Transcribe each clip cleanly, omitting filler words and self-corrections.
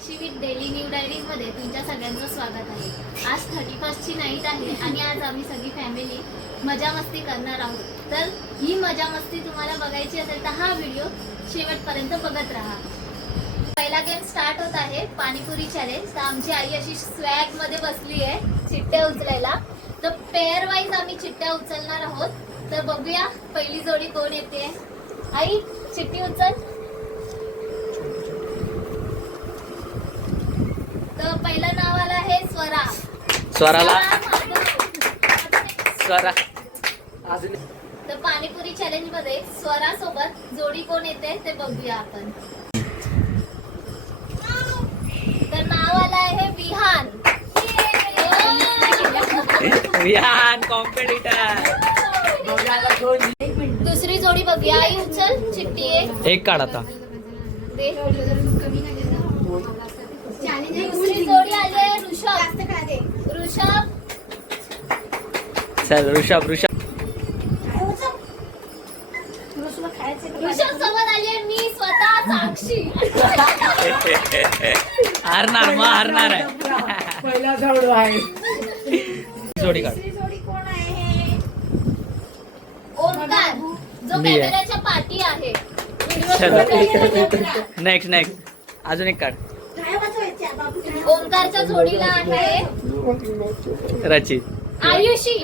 Sakshi with daily new diaries मध्ये तुमच्या सगळ्यांचं स्वागत आहे. आज 31st ची नाईट आहे आणि आज आम्ही सगळी फॅमिली मजा मस्ती करणार आहोत. तर ही मजा मस्ती तुम्हाला बघायची असेल तर हा व्हिडिओ शेवटपर्यंत बघत राहा. पहिला गेम स्टार्ट होत आहे पाणीपुरी चॅलेंज. तर आमची आई अशी स्वॅग मध्ये बसली आहे चिट्ट्या उचलायला. तर पेअर वाईज आम्ही चिट्ट्या उचलणार आहोत. तर बघूया पहिली जोडी कोण येते. आई चिट्टी उचल. तर पहिलं नाव आलं आहे स्वरा. स्वराला स्वरा. तर पाणीपुरी चॅलेंज मध्ये स्वरा सोबत जोडी कोण येते ते बघूया आपण. तर नाव आलं आहे विहान. विहान कॉम्पिटिटर. दुसरी जोडी बघूया. आई उचल चिट्टी आहे. एक काढ आता. दे. दुसरी जोडी आली आहे ऋषभ. ऋषभ चल ऋषभ. ऋषभ सोबत आली आहे मी स्वतः साक्षी. हारणार मग हारणार आहे. पहिला जोडू आहे. जोडी काढ. जोडी कोण आहे. ओमकार जो मी आहे. कॅमेऱ्याच्या पाठी आहे. नेक्स्ट अजून एक काढ. ओमकारच्या जोडीला आहे रचित. आयुषी.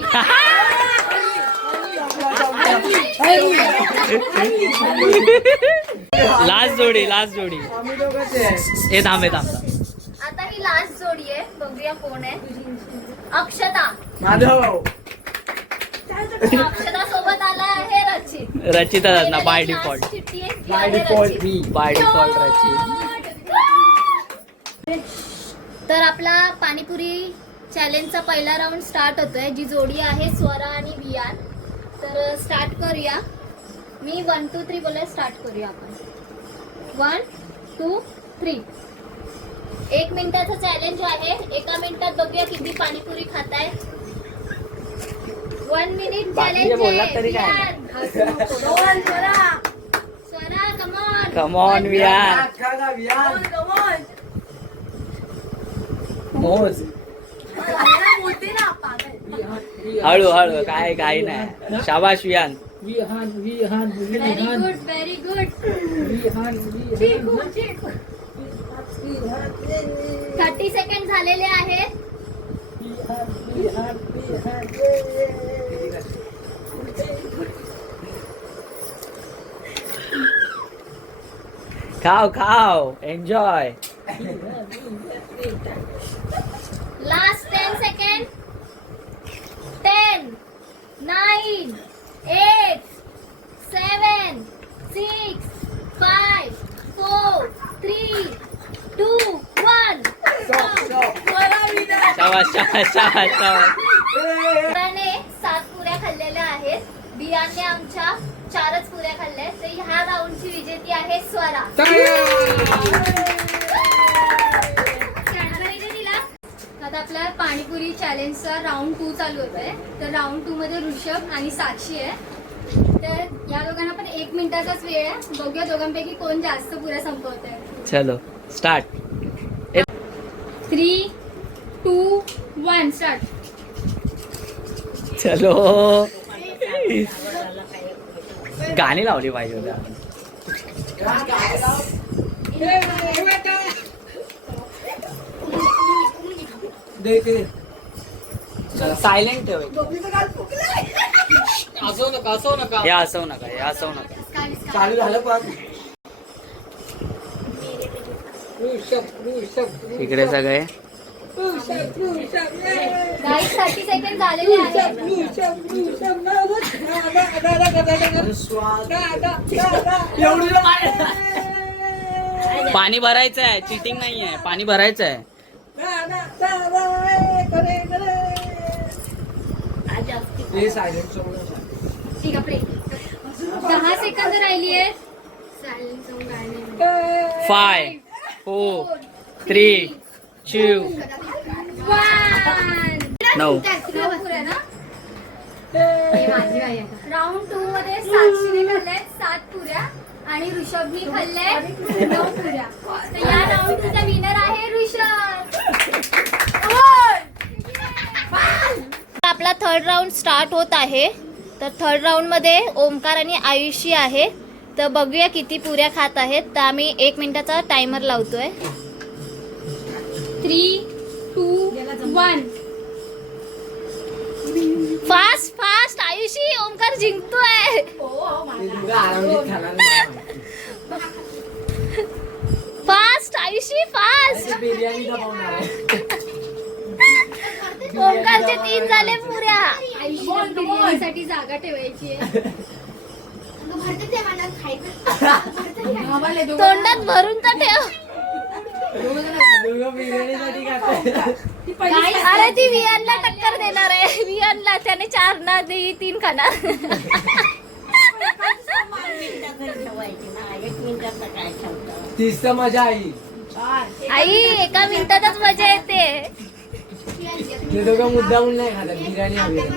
लास्ट जोडी. आम्ही दोघंच आहे. हे थांब. आता ही लास्ट जोडी आहे. बघूया कोण आहे. अक्षता. माधव. अक्षता सोबत आला आहे रचित. रचितच ना बाय डिफॉल्ट. चिठ्ठी आहे, ती बाय आहे डिफॉल्ट रचित. मी. बाय डिफॉल्ट रचित. तर आपला पाणीपुरी चॅलेंजचा पहिला राऊंड स्टार्ट होतोय. जी जोडी आहे स्वरा आणि वियान. तर स्टार्ट करूया. मी 1 2 3 बोलाय. स्टार्ट करूया आपण. 1 2 3. 1 मिनिटाचं चॅलेंज आहे. 1 मिनिटात बघूया किती पाणीपुरी खाताय. 1 मिनिट बाकी चॅलेंज बोललात तरी काय Swara come on. Come on Vihaan. अख्खा विहान. मोज. हळू काय नाही. शाबाश Vihaan. Vihaan. Very good very good. 30 second झालेले आहेत. खाओ एन्जॉय. Last 10 second. 10 9 8 7 6 5 4 3 2 1. शाबाश. स्वराने 7 पुऱ्या खाल्लेल्या आहेत. बियाने आमच्या 4च पुऱ्या खाल्ल्या. तर ह्या राऊंडची विजेती आहे स्वरा. आता आपला पाणीपुरी चॅलेंजचा राऊंड 2 चालू होत आहे. तर राऊंड 2 मध्ये ऋषभ आणि साक्षी आहे. तर या दोघांना पण 1 मिनिटाचाच वेळ आहे. बघूया दोघांपैकी कोण जास्त पुऱ्या संपवत आहे. चलो स्टार्ट. 3 2 1 स्टार्ट. चलो गाणी लावली पाहिजे होत्या. सायलेंट ठेव. हे असवू नका. चालू झालं पण. इकडे सगळे 30 सेकंड झालेले आहेत. पाणी भरायचं आहे. चिटिंग नाही आहे. पाणी भरायचं आहे. ठीक आहे. 10 सेकंद राहिली आहेत. 5 4 3 2 1. राऊंड 2 मध्ये साक्षीने खाल्ल्या 7 पुऱ्या आणि ऋषभनी खाल्ल्या 9 पुऱ्या. तर या राऊंडचा विनर आहे राऊंड स्टार्ट होत आहे. तर थर्ड राऊंडमध्ये ओमकार आणि आयुषी आहे. तर बघूया किती पुऱ्या खात आहेत. तर आम्ही 1 मिनिटाचा टायमर लावतोय. 3, 2, 1. फास्ट फास्ट आयुषी, ओमकार जिंकतोय. ते दोघं आरामशीर खाणार नाही. Fast Ayushi fast. ते बिर्याणी दबावणार आहे. ओमकारचे 3 झाले पुऱ्या. आयुष्याला बिर्याणीसाठी जागा ठेवायची आहे. तोंडात भरून तर ठेव. दोघं बिर्याणीसाठी खातात. अरे ती वियानला टक्कर देणार आहे. वियानला त्याने 4 ना 3 खाणार. तीच तर मजा आई. आई 1 मिनिटातच मजा येते. ते दोघं मुद्दामून नाही खातात बिर्याणी हवी आहे.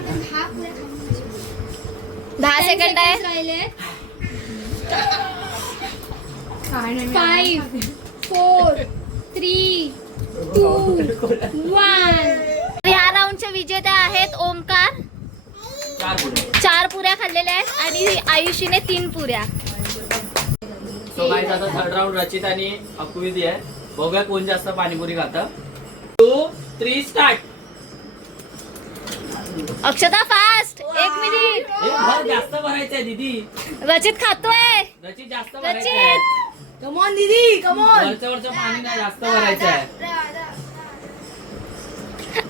10 सेकंड आहे. राहिले 5, 4, 3, 2, 1. ह्या राऊंडचे विजेते आहेत ओमकार. 4 पुऱ्या खाल्लेल्या आहेत आणि आयुषीने 3 पुऱ्या. सो गाईज आता थर्ड राऊंड रचित आणि अकुविदी आहे. बघूया कोण जास्त पाणीपुरी खातं. 2, 3 स्टार्ट. अक्षता फास्ट. 1 मिनिट. जास्त भरायचं आहे दीदी. रचित खातोय. रचित जास्त भरायचं आहे. रचित कमॉन दीदी कमॉन. वरचं पाणी नाही, जास्त भरायचं आहे.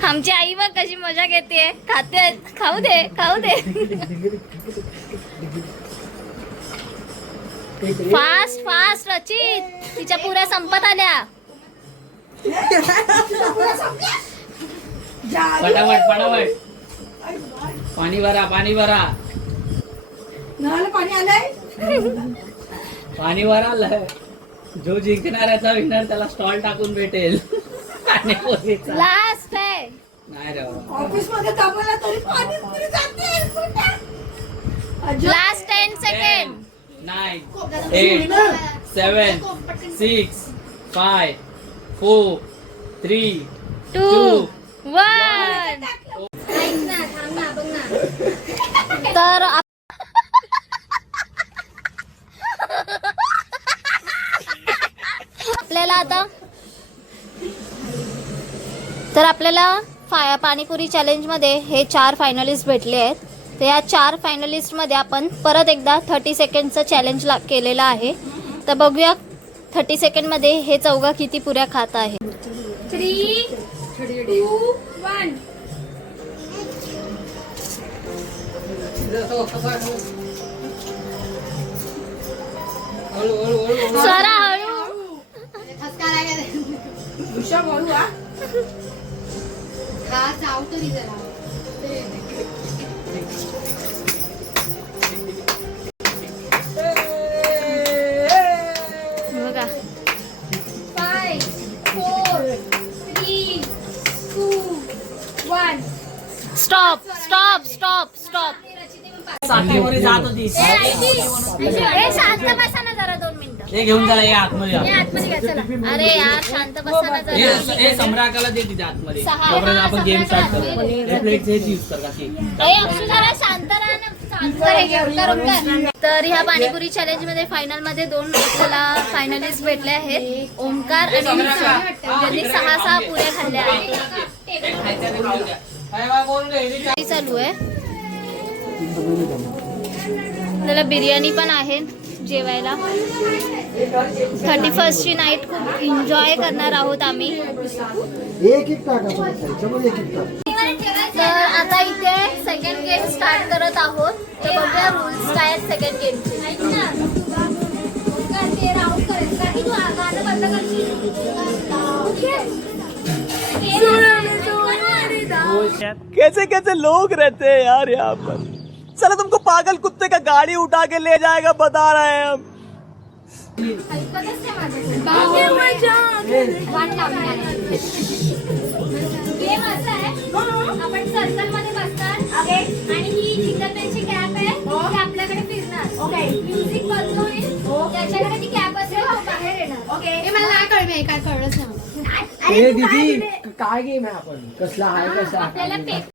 आमची आई बघ कशी मजा घेते. खाते. खाऊ दे खाऊ दे. फास्ट फास्ट रचित. तिच्या पुऱ्या संपत आल्या. फटाफट फटाफट. पाणी भरा पाणी भरा. पाणी आलंय. पाणी भरा. जो जिंकणार याचा विनर त्याला स्टॉल टाकून भेटेल. पाणीपुरीचा. लास्ट आहे. नाही रे बाबा. ऑफिस मध्ये थांबवला तरी पाणी पुरी जाते. Last 10 second. 9, 8, 7, 6, 5, 4, 3, 2, 1. ऐक ना, थांब ना, बघ ना. तर आपल्याला पाणीपुरी चॅलेंजमध्ये हे 4 फायनलिस्ट भेटले आहेत. तर या 4 फायनलिस्टमध्ये आपण परत एकदा 30 सेकंडचं चॅलेंज केलेलं आहे. तर बघूया 30 सेकंडमध्ये हे चौघा किती पुऱ्या खात आहे. 3, 2, 1. स्वरा हळू. हा जाऊ तरी जरा. बघा 5, 4, 3, 2, 1. Stop stop stop stop. Panipuri जात होती. हे शांत बसा ना जरा 2 मिनिटं. हे घेऊन चला. हे आतमध्ये हे जा. आतमध्ये घ्या चला. अरे यार शांत बसा ना जरा. हे सम्राटाला दे तिथे आतमध्ये. 6 तोपर्यंत आपण गेम स्टार्ट करू. सम्राट. हे प्लेट हेच यूज कर काकी. ए अक्षु जरा शांत राहा ना. शांत राहा. तर ह्या पाणीपुरी चॅलेंज मध्ये फायनल मध्ये 2 आपल्याला फायनलिस्ट भेटले आहेत. ओमकार आणि निशा, ज्यांनी 6 पुऱ्या खाल्ल्या आहेत. चालू आहे. त्याला बिर्याणी पण आहे जेवायला. 31st ची नाईट खूप एन्जॉय करणार आहोत आम्ही. तर आता इथे सेकंड गेम स्टार्ट करत आहोत. तर बघूया रूल्स काय आहेत सेकंड गेमचे. कैसे कैसे लोग रहते हैं यार यहाँ पर. चलो तुमको पागल कुत्ते का गाड़ी उठा के ले जाएगा बता रहे हैं हम. गेम असा आहे, आपण सर्कल मध्ये बसणार आणि ही जिंकल पेनची कॅप आहे ती आपल्याकडे फिरणार. ओके, म्युझिक बंद होईल, त्याच्याकडे ती कॅप असेल तो बाहेर येणार. ओके, हे मला नाही कळलं, काय कळलंच नाही. दीदी काय गेम आहे आपण कसला आहे कसा आपल्याला